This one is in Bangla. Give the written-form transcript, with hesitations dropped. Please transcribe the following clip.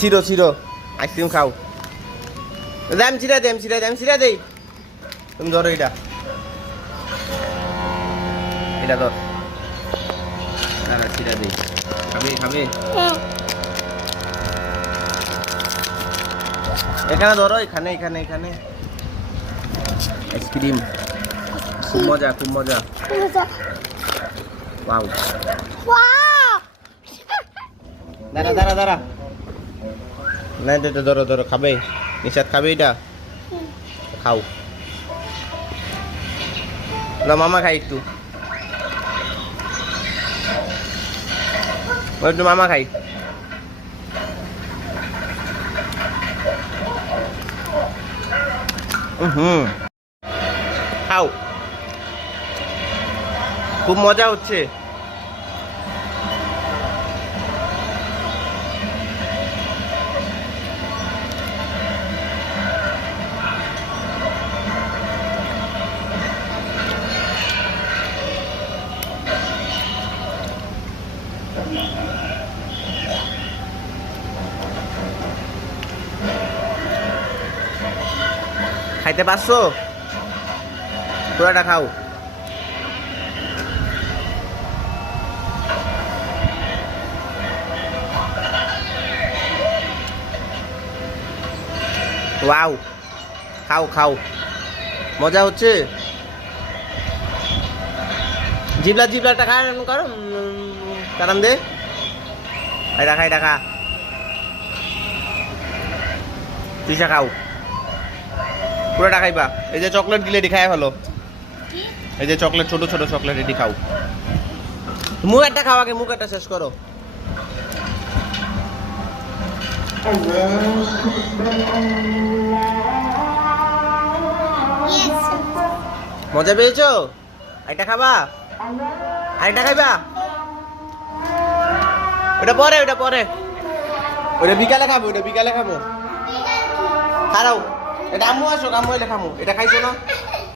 সিরো সিরো আইসক্রিম খাও। আমি চিরা দে, আমি চিরা দেই। তুমি ধরো এটা, এটা ধর। চিরা দেই, খাবে খাবে। এখানে ধরো, এখানে এখানে এখানে আইসক্রিম। খুব মজা, খুব মজা। ওয়াও, দাঁড়া দাঁড়া দাঁড়া। না এটা ধরো ধরো, খাবে নিশাদ, খাবে এটা, খাও না। মামা খাই একটু, একটু মামা খাই। খাও, খুব মজা হচ্ছে। খাইতে পারছো? পুরাটা খাও। ওয়াও, খাও খাও, মজা হচ্ছে। জিবলা জিবলাটা খায় করো, কারণ দে। খাই খাই খা, তুইসা খাও, পুরোটা খাইবা। এই যে চকলেট দিলে এটি খাই ভালো, এই যে চকলেট, ছোট ছোট চকলেট, এটি খাও। মুখ একটা খাও আগে, মুখ একটা শেষ করো। মজা পেয়েছো? এটা খাবা? আরেকটা খাইবা? ওটা পরে, ওটা পরে, ওটা বিকালে খাবো, ওটা বিকালে খাবো। খারাও, এটা আম্মু আসো, আম্মু এলে খামু। এটা খাইছো না?